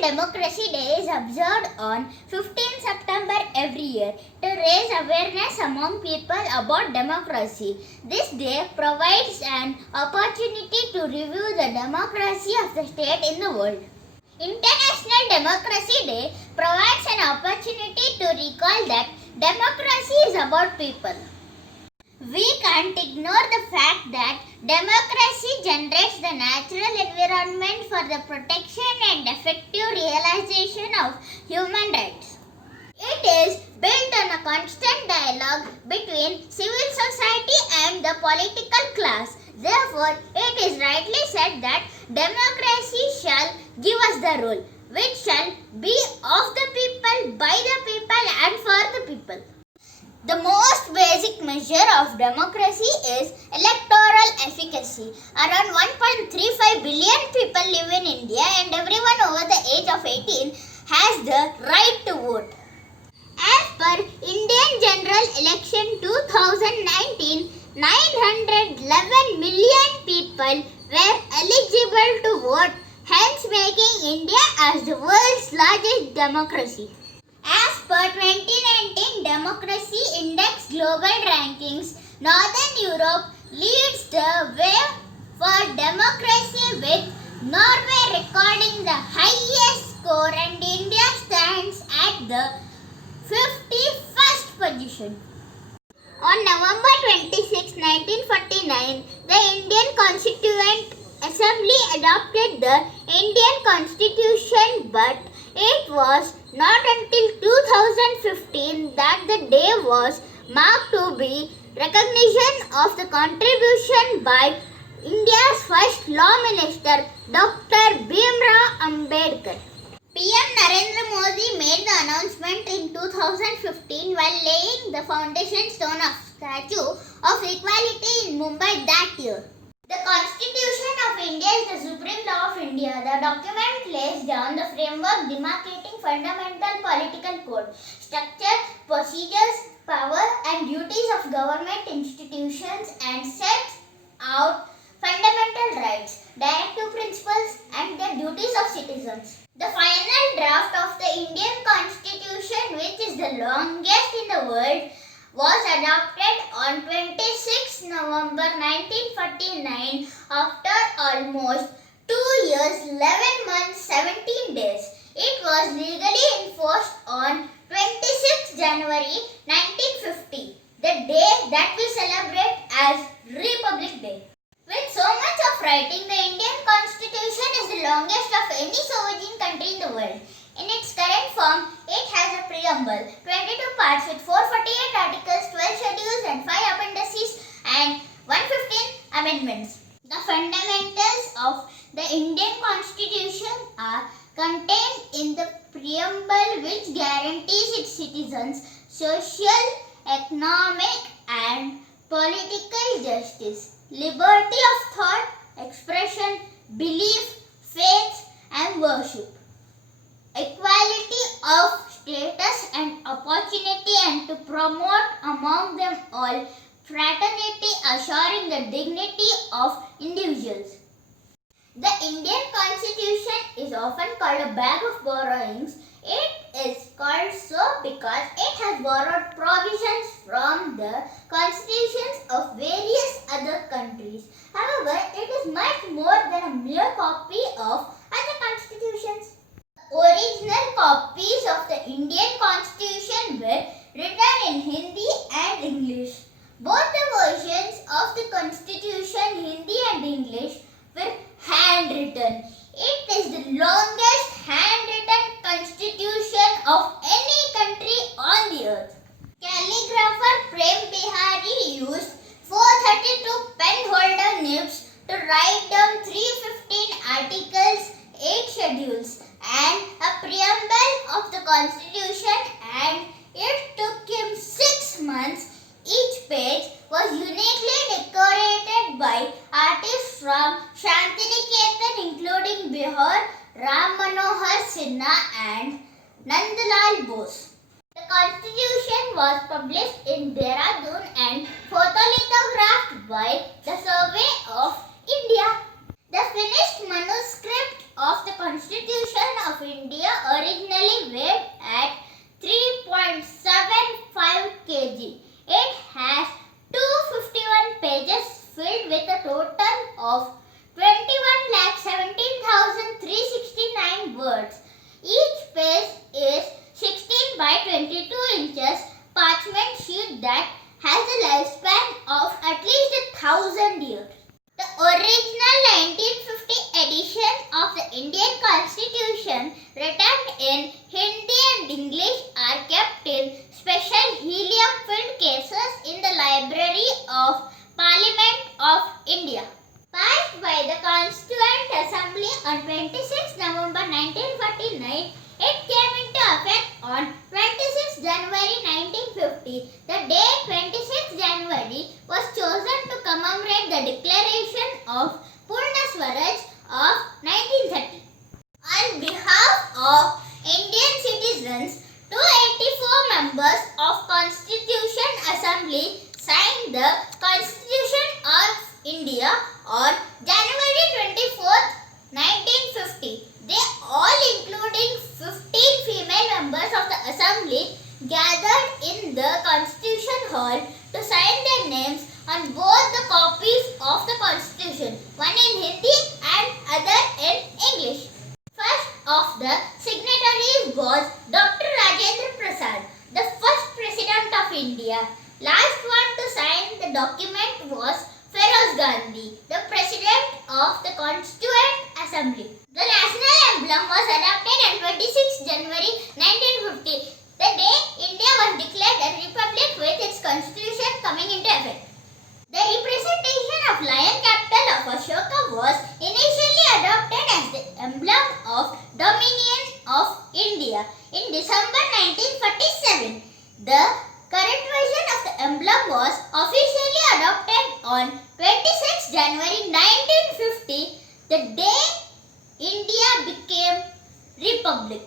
Democracy Day is observed on 15 September every year to raise awareness among people about democracy. This day provides an opportunity to review the democracy of the state in the world. International Democracy Day provides an opportunity to recall that democracy is about people. We can't ignore the fact that democracy generates the natural environment for the protection and effective realization of human rights. It is built on a constant dialogue between civil society and the political class. Therefore, it is rightly said that democracy shall give us the rule, which shall be of the people, by the people and for the people. The most basic measure of democracy is electoral efficacy. Around 1.35 billion people live in India and everyone over the age of 18 has the right to vote. As per Indian General Election 2019, 911 million people were eligible to vote, hence making India as the world's largest democracy. As per 2019 Democracy Index Global Rankings, Northern Europe leads the way for democracy with Norway recording the highest score and India stands at the 51st position. On November 26, 1949, the Indian Constituent Assembly adopted the Indian Constitution, but it was not until 2015 that the day was marked to be recognition of the contribution by India's first Law Minister, Dr. Bhimrao Ambedkar. PM Narendra Modi made the announcement in 2015 while laying the foundation stone of Statue of Equality in Mumbai that year. The Constitution of India is the supreme law of India. The document lays down the framework demarcating fundamental political code, structure, procedures, power and duties of government institutions and sets out fundamental rights, directive principles and the duties of citizens. The final draft of the Indian Constitution, which is the longest in the world, was adopted on 26 November 1949 after almost 2 years, 11 months, 17 days. It was legally enforced on 26 January 1950, the day that we celebrate as Republic Day. With so much of writing, the Indian Constitution is the longest of any sovereign country in the world. In its current form, it has a preamble, 22 parts with 448 articles, 12 schedules and 5 appendices and 115 amendments. The fundamentals of the Indian Constitution are contained in the preamble, which guarantees its citizens social, economic and political justice, liberty of thought, expression, belief, faith and worship, equality of status and opportunity, and to promote among them all fraternity, assuring the dignity of individuals. The Indian Constitution is often called a bag of borrowings. It is called so because it has borrowed provisions from the constitutions of various other countries. However, it is much more than a mere copy of other constitutions. Original copies of the Indian Constitution were written in Hindi and English. Both the versions of the Constitution, Hindi and English, were handwritten. It is the longest handwritten constitution of any country on the earth. Calligrapher Prem Bihari used 432 pen holder nibs to write down 315 articles, 8 schedules and a preamble of the Constitution, and it took him 6 months. Each page was uniquely decorated by artists from Shantiniketan including Bihar, Ram Manohar Sinha and Nandlal Bose. The Constitution was published in Dehradun and photolithographed by the Survey of India. The finished manuscript of the Constitution of India Indian Constitution written in Hindi and English are kept in special helium-filled cases in the Library of Parliament of India. Passed by the Constituent Assembly on 26 November 1949, it came into effect on 26 January 1950. The day 26 January was chosen to commemorate the declaration of Purna Swaraj of 1930. On behalf of Indian citizens, 284 members of Constitution Assembly signed the Constitution of India on January 24th, 1950. They all, including 15 female members of the Assembly, gathered in the Constitution Hall to sign their names on both the copies of the Constitution, one in Hindi and other in English. First of the signatories was Dr. Rajendra Prasad, the first President of India. Last one to sign the document was Feroz Gandhi, the President of the Constituent Assembly. The national emblem was adopted on 26 January 1950, the day India was declared a republic with its constitution coming into effect. The representation of lion capital of Ashoka was initially adopted as the emblem of Dominion of India in December 1947. The current version of the emblem was officially adopted on 26 January 1950, the day India became republic.